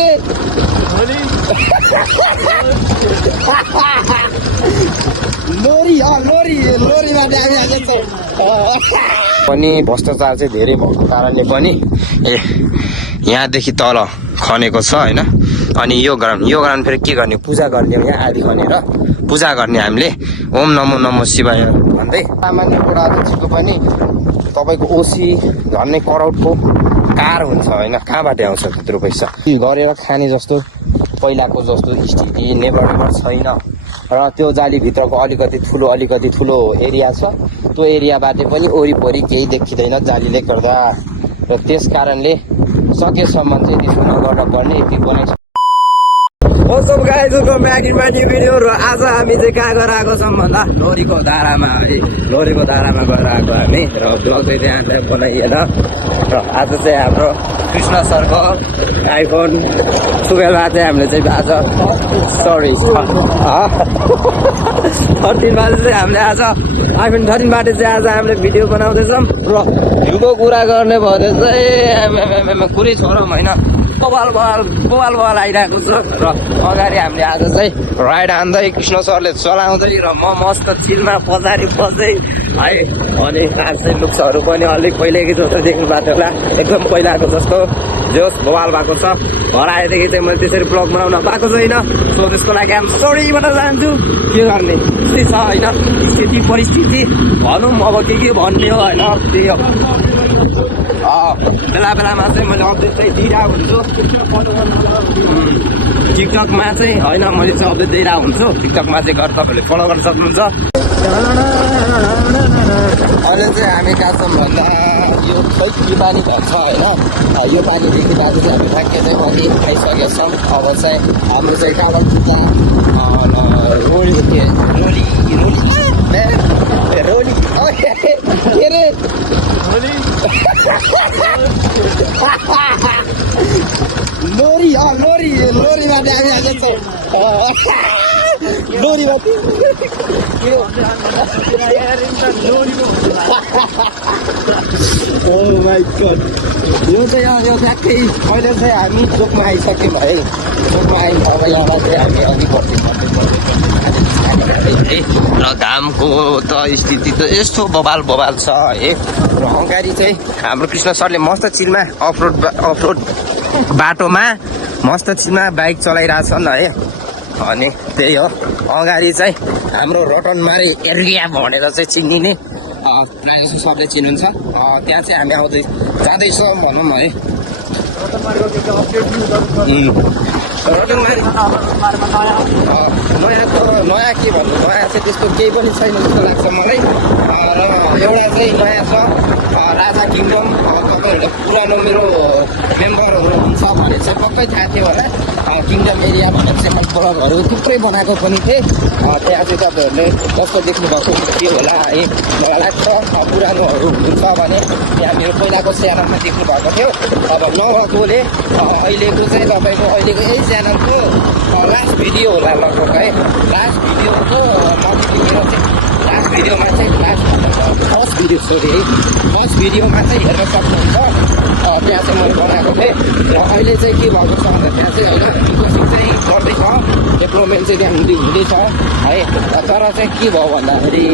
रे लोरी लोरीमा हामी आज पनि भ्रष्टाचार चाहिँ धेरै भएको कारणले पनि यहाँदेखि तल खनेको छ होइन। अनि यो ग्राउन्ड फेरि के गर्ने, पूजा गर्ने हो। यहाँ आदि खनेर पूजा गर्ने हामीले ओम नमो नमो शिवाय भन्दै। सामान्य बुढाको पनि तपाईँको ओसी झन्नै करोडको कार हुन्छ होइन। कहाँबाट आउँछ त्यत्रो पैसा गरेर खाने जस्तो पहिलाको जस्तो स्थिति नेभर छैन। र त्यो जालीभित्रको अलिकति ठुलो एरिया छ। त्यो एरियाबाट पनि वरिपरि केही देखिँदैन जालीले गर्दा। र त्यस कारणले सकेसम्म चाहिँ त्यसो नगर्न पर्ने यति बनाइ। सब गाइजको म्यागी भिडियो। र आज हामी चाहिँ कहाँ गएर आएको छौँ भन्दा लोरीको धारामा है। लोरीको धारामा गएर आएको हामी र ब्लग चाहिँ त्यहाँ बनाइएन। र आज चाहिँ हाम्रो कृष्ण सरको आइफोन 12 चाहिँ हामीले चाहिँ आज 13बाट चाहिँ हामीले आज आइफोन 13बाट चाहिँ आज हामीले भिडियो बनाउँदैछौँ। र भ्यूको कुरा गर्ने भने चाहिँ कुरै छोडौँ होइन। बवाल आइरहेको छ। र अगाडि हामीले आज चाहिँ राइड हान्दै कृष्ण सरले चलाउँदै र म मस्त चिलमा पछाडि बस्दै है। अनि आज चाहिँ लुक्सहरू पनि अलिक पहिलेको जस्तो देख्नु भएको होला, एकदम पहिलाको जस्तो जोस बवाल भएको छ। घर आएदेखि चाहिँ मैले त्यसरी ब्लग बनाउन पाएको छैन। सो त्यसको लागि हामी सरी भन्न चाहन्छु। के गर्ने स्थिति छ होइन, स्थिति परिस्थिति भनौँ अब के भन्ने हो होइन। त्यही हो बेलामा चाहिँ मैले अपडेट चाहिँ दिइरहेको हुन्छु टिकटकमा चाहिँ होइन। मैले चाहिँ अपडेट दिइरहेको हुन्छु टिकटकमा चाहिँ गएर तपाईँहरूले फलो गर्न सक्नुहुन्छ। अहिले चाहिँ हामी कहाँ छौँ भन्दा यो खै पानी भन्छ होइन। यो पानीदेखि बाद चाहिँ हामी ठ्याक्कै चाहिँ पनि खाइसकेका छौँ। अब चाहिँ हाम्रो चाहिँ कालो जुत्ता रोली के अरे लोरीमा हामी आज छौँ। लोरीमा यो चाहिँ यो ठ्याक्कै अहिले चाहिँ हामी चोकमा आइसक्यौँ है। चोकमा आयौँ अब यहाँबाट चाहिँ हामी अघि र घामको त स्थिति त यस्तो बवाल छ है। र अगाडि चाहिँ हाम्रो कृष्ण सरले मस्त चिलमा अफरोड बाटोमा मस्त चिलमा बाइक चलाइरहेछन् है। अनि त्यही हो अगाडि चाहिँ हाम्रो रटनमारी एरिया भनेर चाहिँ चिनिने प्रायः जस्तो सबले चिन्नुहुन्छ। त्यहाँ चाहिँ हामी जाँदैछौँ भनौँ है। रटनमारी नयाँ के भन्नु, नयाँ चाहिँ त्यस्तो केही पनि छैन जस्तो लाग्छ मलाई। र एउटा चाहिँ नयाँ छ राजा किङडम। तपाईँहरूले पुरानो मेरो मेम्बरहरू हुन्छ भने चाहिँ पक्कै थाहा थियो होला। किङडम एरिया भनेर चाहिँ ब्लगहरू थुप्रै बनाएको पनि थिएँ। त्यहाँ चाहिँ तपाईँहरूले जस्तो देख्नुभएको थियो होला है। मलाई लाग्छ पुरानोहरू हुन्छ भने त्यहाँ मेरो पहिलाको च्यानलमा देख्नु भएको थियो। अब नभएकोले अहिलेको चाहिँ तपाईँको अहिलेको यही च्यानलको लास्ट भिडियो होला लगभग है। लास्ट भिडियोको फर्स्ट भिडियोमा चाहिँ हेर्न सक्नुहुन्छ। त्यहाँ चाहिँ मैले बनाएको थिएँ। र अहिले चाहिँ के भएको छ भन्दा त्यहाँ चाहिँ होइन विकसित चाहिँ गर्दैछ, डेभलपमेन्ट चाहिँ त्यहाँ हुँदैछ है। तर चाहिँ के भयो भन्दाखेरि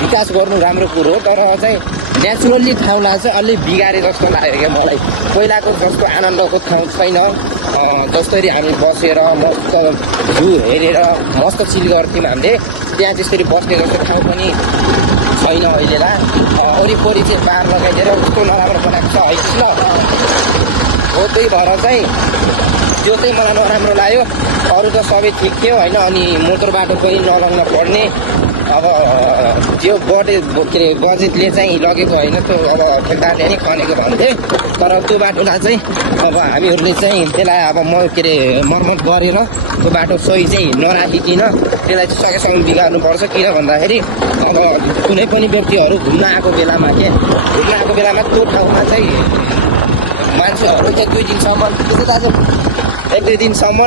विकास गर्नु राम्रो कुरो हो, तर चाहिँ नेचुरल्ली ठाउँलाई चाहिँ अलिक बिगारे जस्तो लाग्यो क्या मलाई। पहिलाको जस्तो आनन्दको ठाउँ छैन। जसरी हामी बसेर मस्त भ्यू हेरेर मस्त चिल गर्थ्यौँ हामीले, त्यहाँ त्यसरी बस्ने जस्तो ठाउँ पनि छैन अहिलेलाई। वरिपरि चाहिँ बार लगाइदिएर कस्तो नराम्रो बनाएको छ है ल। हो त्यही भएर चाहिँ त्यो चाहिँ मलाई नराम्रो लाग्यो। अरू त सबै ठिक थियो होइन। अनि मोटर बाटो पनि नलाउन पर्ने। अब त्यो बजेटले चाहिँ लगेको होइन। त्यो अब ठेकदारले नै खनेको भन्थे। तर त्यो बाटोलाई चाहिँ अब हामीहरूले चाहिँ त्यसलाई अब मर्मत गरेर त्यो बाटो सही चाहिँ नराखिकन त्यसलाई चाहिँ सकेसम्म बिगार्नुपर्छ। किन भन्दाखेरि अब कुनै पनि व्यक्तिहरू घुम्न आएको बेलामा त्यो ठाउँमा चाहिँ मान्छेहरू चाहिँ 2 दिनसम्म एक दुई दिनसम्म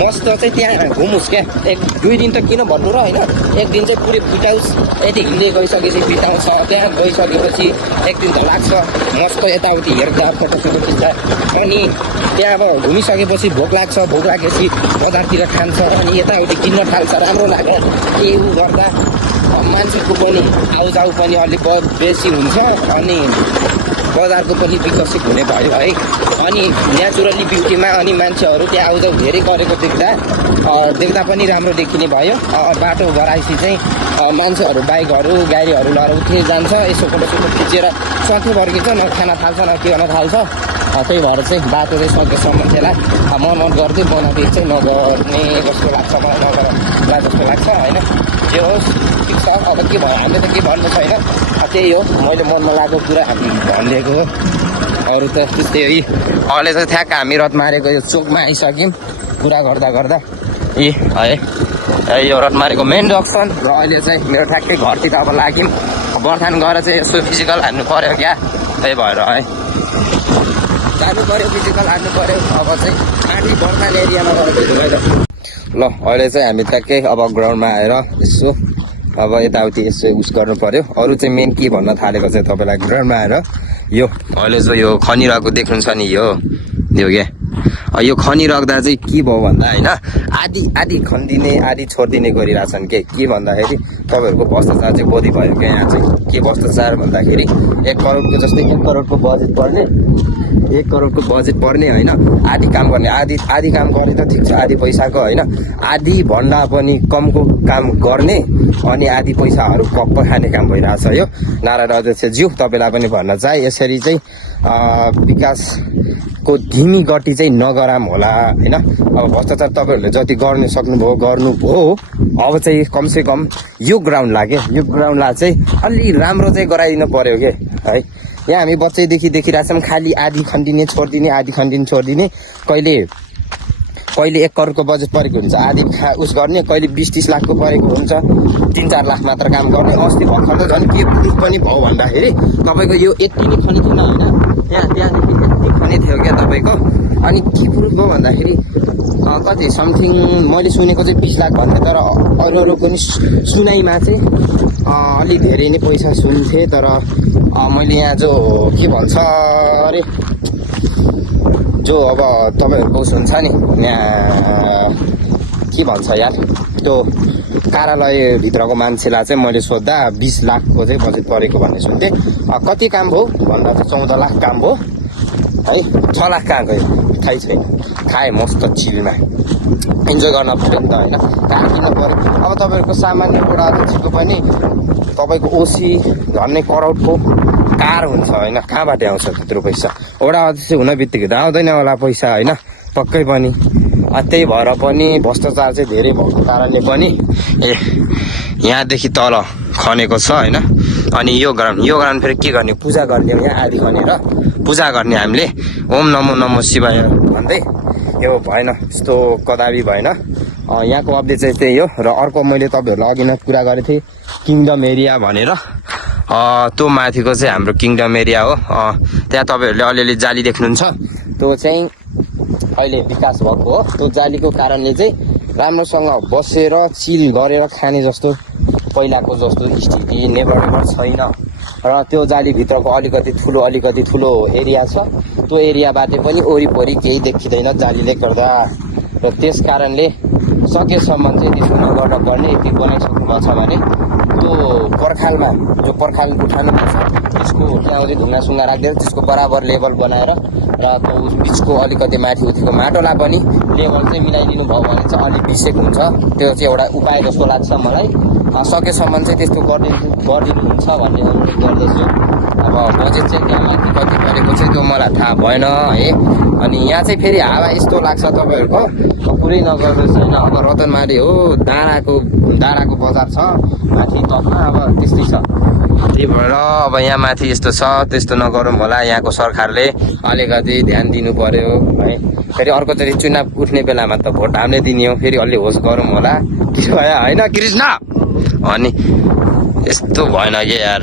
मस्त चाहिँ त्यहाँ घुमोस् क्या 1-2 दिन त किन भन्नु र होइन 1 दिन चाहिँ पुरै बिताओस् यति हिँड्दै गइसकेपछि बिताउँछ त्यहाँ गइसकेपछि 1 दिन त लाग्छ मस्त यताउति हेर्दा फोटोसोटो खिच्छ अनि त्यहाँ अब घुमिसकेपछि भोक लागेपछि बजारतिर खान्छ अनि यताउति किन्न थाल्छ राम्रो लाग्यो के उ गर्दा मान्छेको पनि आउजाउ पनि अलिक बेसी हुन्छ अनि बजारको पनि विकसित हुने भयो है अनि नेचुरली ब्युटीमा अनि मान्छेहरू त्यहाँ आउजाउ धेरै गरेको देख्दा पनि राम्रो देखिने भयो बाटो गराएपछि चाहिँ मान्छेहरू बाइकहरू गाडीहरू लिएर उठ्ने जान्छ यसो फोटोसोटो खिचेर सके फर्किन्छ न खाना थाल्छ न के गर्न थाल्छ त्यही भएर चाहिँ बाटो चाहिँ सकेसम्म त्यसलाई मन गर्दै बनाएको चाहिँ नगर्ने जस्तो लाग्छ नगर्ला जस्तो लाग्छ होइन जे होस् ठिक छ अब के भयो हामीले त के भन्नु छैन त्यही हो मैले मनमा लागेको कुरा हामी भनिदिएको हो अरू त त्यस्तै है अहिले चाहिँ ठ्याक्क हामी रथ मारेको यो चोकमा आइसक्यौँ कुरा गर्दा है यो रथ मारेको मेन जङ्सन र अहिले चाहिँ मेरो ठ्याक्कै घरतिर अब लाग्यौँ बर्खान गएर चाहिँ यसो फिजिकल हान्नु पऱ्यो क्या त्यही भएर है जानु पऱ्यो फिजिकल हान्नु पऱ्यो अब चाहिँ माथि बर्खान एरियामा गएर ल अहिले चाहिँ हामी ठ्याक्कै अब ग्राउन्डमा आएर यसो अब यताउति यसो उस गर्नु पऱ्यो अरू चाहिँ मेन के भन्न थालेको चाहिँ तपाईँलाई ग्राउन्डमा आएर यो अहिले चाहिँ यो खनिरहेको देख्नुहुन्छ नि यो क्या यो खनिराख्दा चाहिँ के भयो भन्दा होइन आधी खनिदिने आधी छोडिदिने गरिरहेछन् के भन्दाखेरि तपाईँहरूको भ्रष्टाचार चाहिँ बढी भयो क्या यहाँ चाहिँ के भ्रष्टाचार भन्दाखेरि 1 करोडको जस्तै 1 करोडको बजेट पर्ने होइन आधी काम गर्ने आधी काम गर्ने त ठिक छ आधी पैसाको होइन आधी भन्दा पनि कमको काम गर्ने अनि आधी पैसाहरू कप्प खाने काम भइरहेछ यो नारायण अध्यक्षज्यू तपाईँलाई पनि भन्न चाहे यसरी चाहिँ विकासको धीमी गति चाहिँ नगराम होला होइन अब भ्रष्टाचार तपाईँहरूले जति गर्न गर्नुभयो अब चाहिँ कमसेकम यो ग्राउन्डलाई चाहिँ अलि राम्रो चाहिँ गराइदिनु पर्यो के है यहाँ हामी बच्चैदेखि देखिरहेछौँ खालि आधी खन्दिने छोडिदिने कहिले 1 करोडको बजेट परेको हुन्छ आधी उस गर्ने कहिले 20-30 लाखको परेको हुन्छ 3-4 लाख मात्र काम गर्ने अस्ति भर्खर त झन् के प्रुफ पनि भयो भन्दाखेरि तपाईँको यो यति नै खनि थिएन होइन त्यहाँदेखि यति खनि थियो क्या तपाईँको अनि के प्रुफ भयो भन्दाखेरि कति समथिङ मैले सुनेको चाहिँ 20 लाख भन्ने तर अरू पनि सुनाइमा चाहिँ अलिक धेरै नै पैसा सुन्थे तर मैले यहाँ जो के भन्छ अरे जो अब तपाईँहरूको हुन्छ नि यहाँ के भन्छ यार त्यो कार्यालयभित्रको मान्छेलाई चाहिँ मैले सोद्धा 20 लाखको चाहिँ बजेट परेको भन्ने सुन्थेँ कति काम भयो भन्दा चाहिँ 14 लाख काम भयो है 6 लाख कहाँ गयो थाहै छैन खाएँ मस्त चिलमा इन्जोय गर्न पऱ्यो नि त होइन काम किन पऱ्यो अब तपाईँहरूको सामान्य वडा अध्यक्षको पनि तपाईँको ओसी झन्नै करोडको कार हुन्छ होइन कहाँबाट आउँछ त्यत्रो पैसा वडा अध्यक्ष हुन बित्तिकै त आउँदैन होला पैसा होइन पक्कै पनि त्यही भएर पनि भ्रष्टाचार चाहिँ धेरै भएको कारणले पनि यहाँदेखि तल खनेको छ होइन अनि यो ग्राउन्ड फेरि के गर्ने पूजा गर्ने हो यहाँ आधी खनेर पूजा गर्ने हामीले ओम नमो शिवाय भन्दै यो भएन यस्तो कदापि भएन यहाँको अपडेट चाहिँ त्यही हो र अर्को मैले तपाईँहरूलाई अघि नै कुरा गरेको थिएँ किङडम एरिया भनेर त्यो माथिको चाहिँ हाम्रो किङडम एरिया हो त्यहाँ तपाईँहरूले अलिअलि जाली देख्नुहुन्छ त्यो चाहिँ अहिले विकास भएको हो त्यो जालीको कारणले चाहिँ राम्रोसँग बसेर चिल गरेर खाने जस्तो पहिलाको जस्तो स्थिति नेभर छैन र त्यो जालीभित्रको अलिकति ठुलो एरिया छ त्यो एरियाबाट पनि वरिपरि केही देखिँदैन जालीले गर्दा र त्यस कारणले सकेसम्म चाहिँ त्यसो नगर्न पर्ने यति बनाइसक्नु भएको छ भने त्यो पर्खालमा जो पर्खाल उठानुपर्छ त्यसको त्यहाँ चाहिँ ढुङ्गासुङ्गा राखिदिएर त्यसको बराबर लेभल बनाएर र त्यो बिचको अलिकति माथि उठेको माटोलाई पनि लेभल चाहिँ मिलाइदिनु भयो भने चाहिँ अलिक भिसेक हुन्छ त्यो चाहिँ एउटा उपाय जस्तो लाग्छ मलाई सकेसम्म चाहिँ त्यस्तो गरिदिनुहुन्छ भन्ने अनुरोध गर्दछु अब बजेट चाहिँ त्यहाँ माथि कति परेको चाहिँ त्यो मलाई थाहा भएन है अनि यहाँ चाहिँ फेरि हावा यस्तो लाग्छ तपाईँहरूको पुरै नगर्नु छैन अब रतनमारी हो डाँडाको बजार छ माथि तलमा अब त्यस्तै छ त्यही भएर अब यहाँ माथि यस्तो छ त्यस्तो नगरौँ होला यहाँको सरकारले अलिकति ध्यान दिनु पर्यो है फेरि अर्कोचोटि चुनाव उठ्ने बेलामा त भोट हामीले दिने हो फेरि अलि होस गरौँ होला त्यो भयो होइन कृष्ण अनि यस्तो भएन कि यार